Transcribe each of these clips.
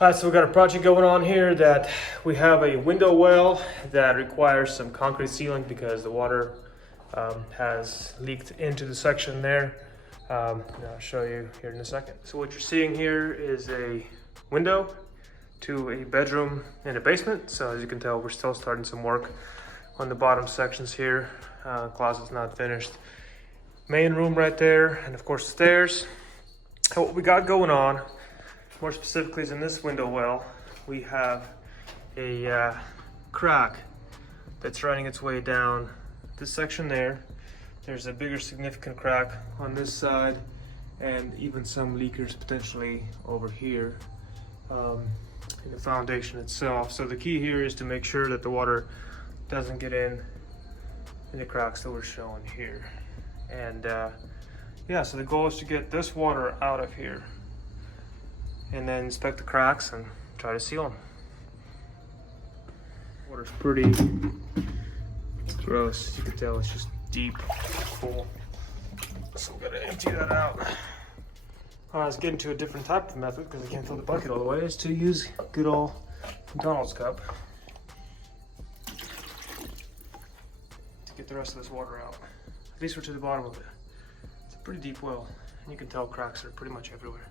All right, so we got a project going on here that we have a window well that requires some concrete sealing because the water has leaked into the section there. And I'll show you here in a second. So what you're seeing here is a window to a bedroom and a basement. So as you can tell, we're still starting some work on the bottom sections here. Closet's not finished. Main room right there, and of course stairs. And what we got going on, more specifically, is in this window well, we have a crack that's running its way down this section there. There's a bigger significant crack on this side, and even some leakers potentially over here in the foundation itself. So the key here is to make sure that the water doesn't get in the cracks that we're showing here. And yeah, so the goal is to get this water out of here and then inspect the cracks and try to seal them. Water's pretty gross. You can tell it's just deep, full. So we gotta empty that out. All right, let's get into a different type of method because I can't fill the bucket all the way. Is to use good old McDonald's cup to get the rest of this water out. At least we're to the bottom of it. It's a pretty deep well, and you can tell cracks are pretty much everywhere.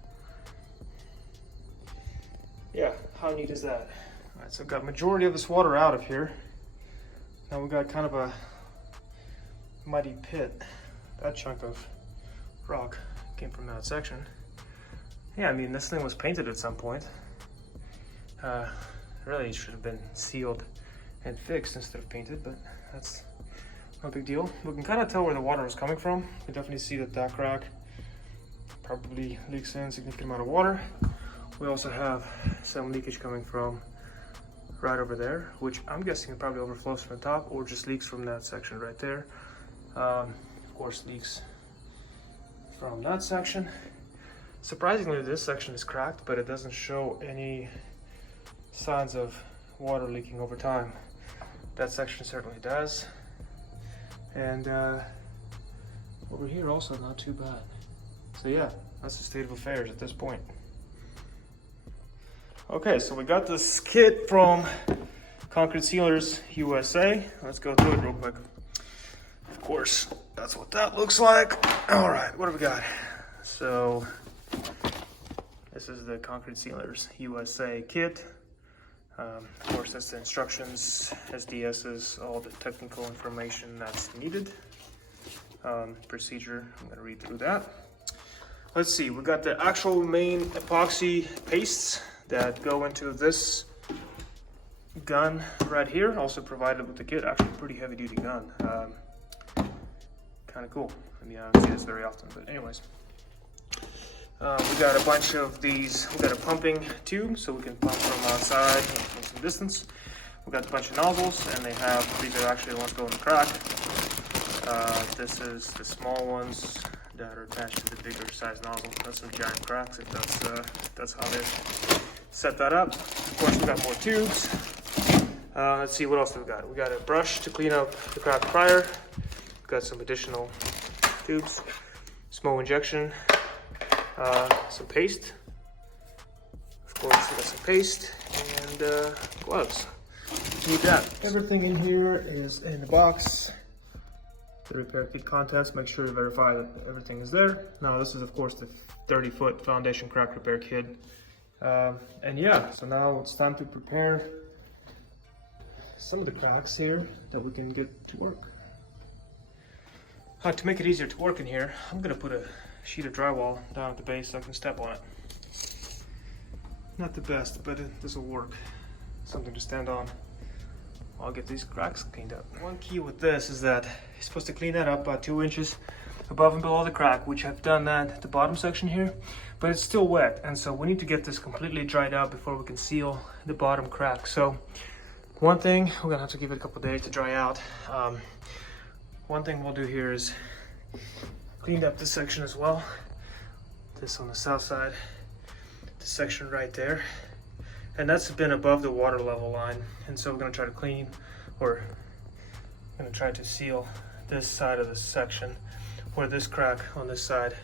Yeah, how neat is that? All right, so I've got majority of this water out of here. Now we've got kind of a muddy pit. That chunk of rock came from that section. Yeah, I mean, this thing was painted at some point. Really should have been sealed and fixed instead of painted, but that's no big deal. We can kind of tell where the water was coming from. We definitely see that that crack probably leaks in a significant amount of water. We also have some leakage coming from right over there, which I'm guessing it probably overflows from the top or just leaks from that section right there. Of course, leaks from that section. Surprisingly, this section is cracked, but it doesn't show any signs of water leaking over time. That section certainly does. And over here also not too bad. So yeah, that's the state of affairs at this point. Okay, so we got this kit from Concrete Sealers USA. Let's go through it real quick. Of course, that's what that looks like. All right, what do we got? So this is the Concrete Sealers USA kit. Of course, that's the instructions, SDSs, all the technical information that's needed. Procedure, I'm gonna read through that. Let's see, we got the actual main epoxy pastes that go into this gun right here, also provided with the kit. Actually, pretty heavy duty gun. Kind of cool. I mean, I don't see this very often, but anyways. We got a bunch of these. We got a pumping tube, so we can pump from outside from some distance. We got a bunch of nozzles, and they have, these are actually the ones going in the crack. This is the small ones that are attached to the bigger size nozzle. That's some giant cracks, if that's how they set that up. Of course, we got more tubes. Let's see, what else do we got? We got a brush to clean up the crack prior. We've got some additional tubes, small injection, some paste. Of course, we got some paste and gloves. Need that. Everything in here is in the box. The repair kit contents, make sure to verify that everything is there. Now this is of course the 30-foot foundation crack repair kit. And yeah, so now it's time to prepare some of the cracks here that we can get to work. To make it easier to work in here, I'm gonna put a sheet of drywall down at the base so I can step on it. Not the best, but this will work. Something to stand on. I'll get these cracks cleaned up. One key with this is that you're supposed to clean that up about 2 inches above and below the crack, which I've done that at the bottom section here, but it's still wet, and so we need to get this completely dried out before we can seal the bottom crack. So one thing, we're gonna have to give it a couple days to dry out. One thing we'll do here is clean up this section as well. This on the south side, this section right there. And that's been above the water level line. And so we're gonna try to clean, or I'm gonna try to seal this side of the section where this crack on this side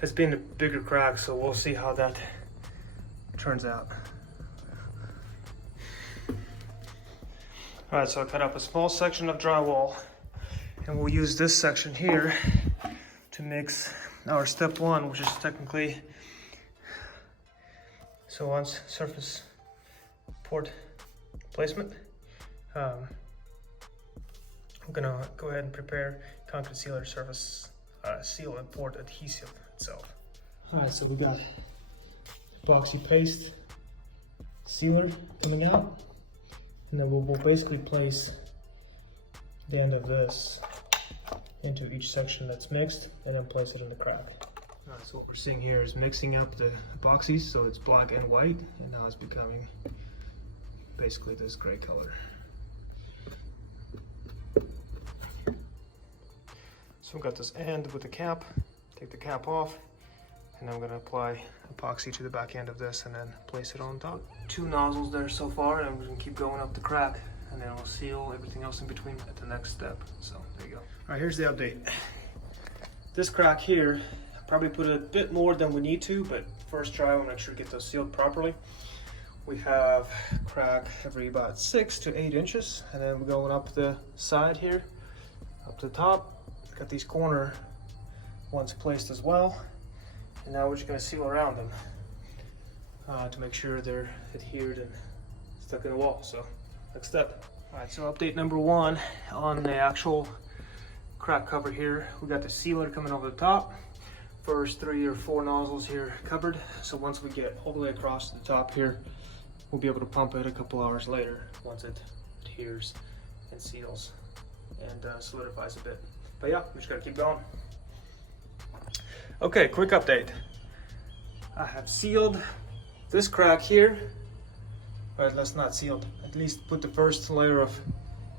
has been a bigger crack, so we'll see how that turns out. All right, so I cut up a small section of drywall, and we'll use this section here to mix our step one, which is technically once surface port placement. I'm gonna go ahead and prepare concrete sealer surface seal and port adhesive itself. All right, so we got epoxy paste sealer coming out, and then we'll basically place the end of this into each section that's mixed, and then place it in the crack. All right, so what we're seeing here is mixing up the epoxies, so it's black and white, and now it's becoming basically this gray color. So we've got this end with the cap. Take the cap off, and I'm going to apply epoxy to the back end of this and then place it on top. 2 nozzles there so far, and we're going to keep going up the crack, and then we'll seal everything else in between at the next step. So there you go. All right, here's the update. This crack here, I probably put a bit more than we need to, but first try, we'll make sure to get those sealed properly. We have crack every about 6 to 8 inches, and then we're going up the side here, up to the top. Got these corner ones placed as well, and now we're just going to seal around them to make sure they're adhered and stuck in the wall. So next step. All right, so update number 1 on the actual crack cover here. We got the sealer coming over the top. First 3 or 4 nozzles here covered, so once we get all the way across the top here, we'll be able to pump it a couple hours later once it adheres and seals and solidifies a bit. But yeah, we just gotta keep going. Okay, quick update. I have sealed this crack here. Right, that's not sealed. At least put the first layer of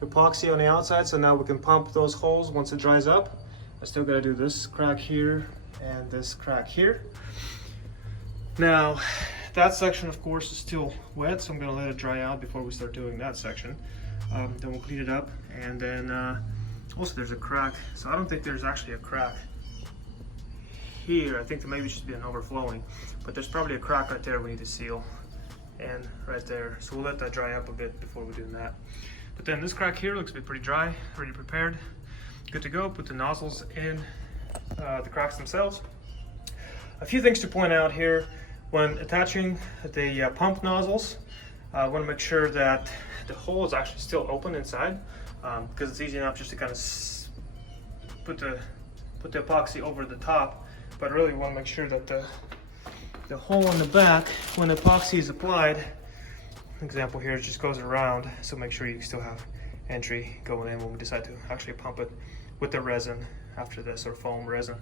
epoxy on the outside, so now we can pump those holes once it dries up. I still gotta do this crack here and this crack here. Now, that section of course is still wet, so I'm gonna let it dry out before we start doing that section. Then we'll clean it up, and then also there's a crack, so I don't think there's actually a crack here. I think there maybe should be an overflowing, but there's probably a crack right there we need to seal, and right there. So we'll let that dry up a bit before we do that. But then this crack here looks to be pretty dry, already prepared, good to go. Put the nozzles in the cracks themselves. A few things to point out here when attaching the pump nozzles. I want to make sure that the hole is actually still open inside, because it's easy enough just to kind of put the epoxy over the top, but really want to make sure that the hole in the back, when the epoxy is applied, example here, it just goes around, so make sure you still have entry going in when we decide to actually pump it with the resin after this, or foam resin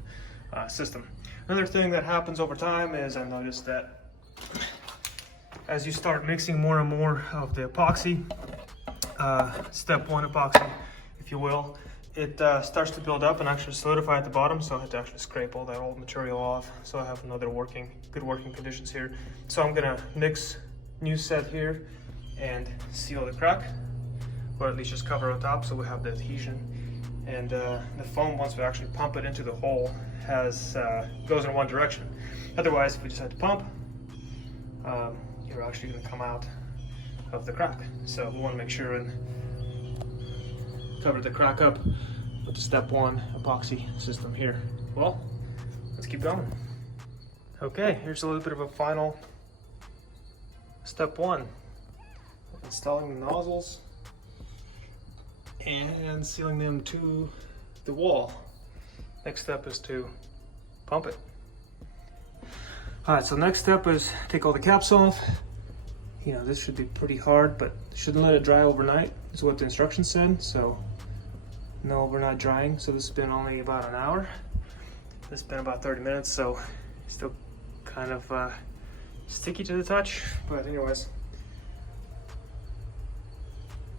system. Another thing that happens over time is I noticed that as you start mixing more and more of the epoxy, step 1 epoxy, if you will, it starts to build up and actually solidify at the bottom, so I have to actually scrape all that old material off, so I have another good working conditions here. So I'm gonna mix new set here and seal the crack, or at least just cover on top so we have the adhesion. And the foam, once we actually pump it into the hole, goes in one direction. Otherwise, if we decide to pump, you're actually going to come out of the crack. So we want to make sure and cover the crack up with the step 1 epoxy system here. Well, let's keep going. Okay, here's a little bit of a final step 1. Installing the nozzles and sealing them to the wall. Next step is to pump it. All right, so next step is take all the caps off. You know, this should be pretty hard, but shouldn't let it dry overnight, is what the instructions said. So no overnight drying. So this has been only about an hour. This has been about 30 minutes, so still kind of sticky to the touch, but anyways.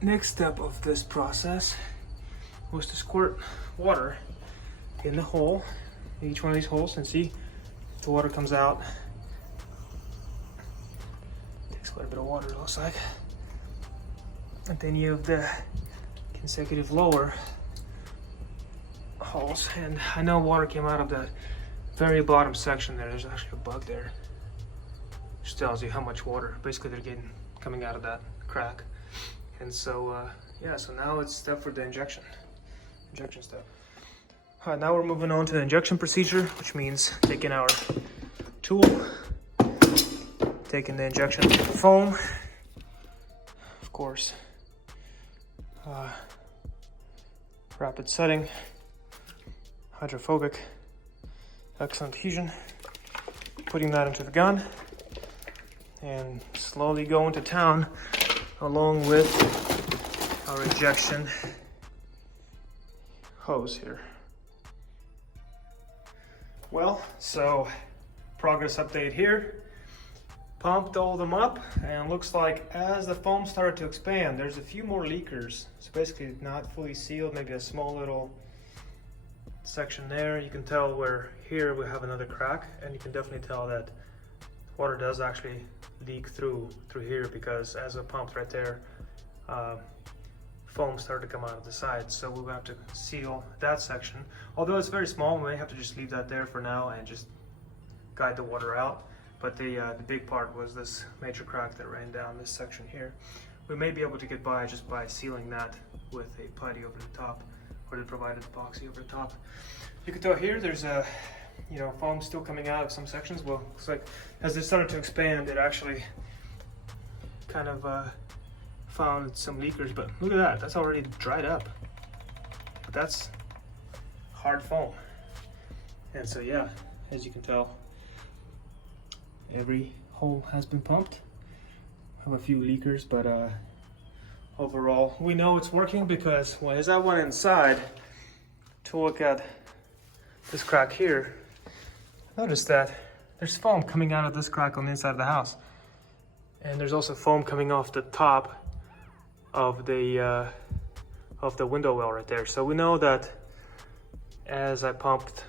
Next step of this process was to squirt water in the hole, each one of these holes, and see the water comes out. Takes quite a bit of water, it looks like. And then you have the consecutive lower holes, and I know water came out of the very bottom section there. There's actually a bug there, which tells you how much water basically they're getting coming out of that crack. And so, yeah, so now it's step for the injection step. All right, now we're moving on to the injection procedure, which means taking our tool, taking the injection foam, of course, rapid setting, hydrophobic, excellent fusion, putting that into the gun, and slowly going to town along with our injection hose here. Well, so progress update here. Pumped all them up, and looks like as the foam started to expand, there's a few more leakers. So basically not fully sealed, maybe a small little section there. You can tell where here we have another crack, and you can definitely tell that water does actually leak through here, because as it pumped right there, foam started to come out of the side. So we'll have to seal that section. Although it's very small, we may have to just leave that there for now and just guide the water out. But the big part was this major crack that ran down this section here. We may be able to get by just by sealing that with a putty over the top, or the provided epoxy over the top. You can tell here there's a foam still coming out of some sections. Well, looks like as it started to expand, it actually kind of found some leakers. But look at that, that's already dried up. But that's hard foam. And so yeah, as you can tell, every hole has been pumped. I have a few leakers, but overall we know it's working, because as I went inside to look at this crack here, I noticed that there's foam coming out of this crack on the inside of the house, and there's also foam coming off the top of the window well right there. So we know that as I pumped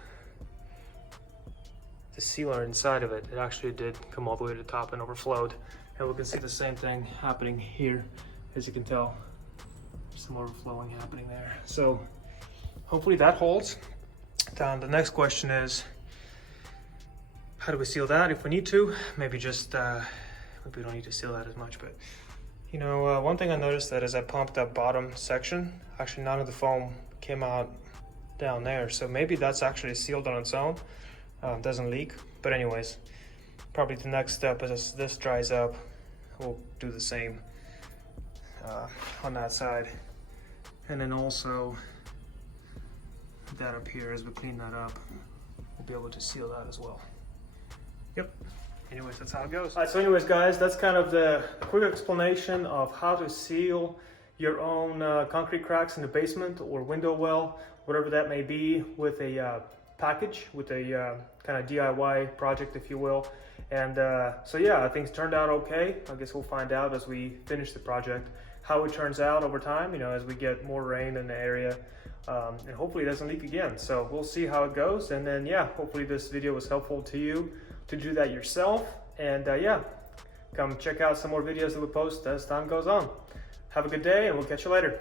the sealer inside of it, it actually did come all the way to the top and overflowed. And we can see the same thing happening here. As you can tell, there's some overflowing happening there. So hopefully that holds. The next question is, how do we seal that if we need to? Maybe just, maybe we don't need to seal that as much, but one thing I noticed that as I pumped that bottom section, actually none of the foam came out down there. So maybe that's actually sealed on its own. Doesn't leak. But anyways, probably the next step is as this dries up, we'll do the same on that side. And then also that up here, as we clean that up, we'll be able to seal that as well. Yep. Anyways, that's how it goes. All right, so anyways, guys, that's kind of the quick explanation of how to seal your own concrete cracks in the basement or window well, whatever that may be, with a package, with a kind of DIY project, if you will. And so yeah, things turned out okay. I guess we'll find out as we finish the project how it turns out over time, as we get more rain in the area, and hopefully it doesn't leak again. So we'll see how it goes. And then yeah, hopefully this video was helpful to you to do that yourself. And yeah, come check out some more videos that we post as time goes on. Have a good day, and we'll catch you later.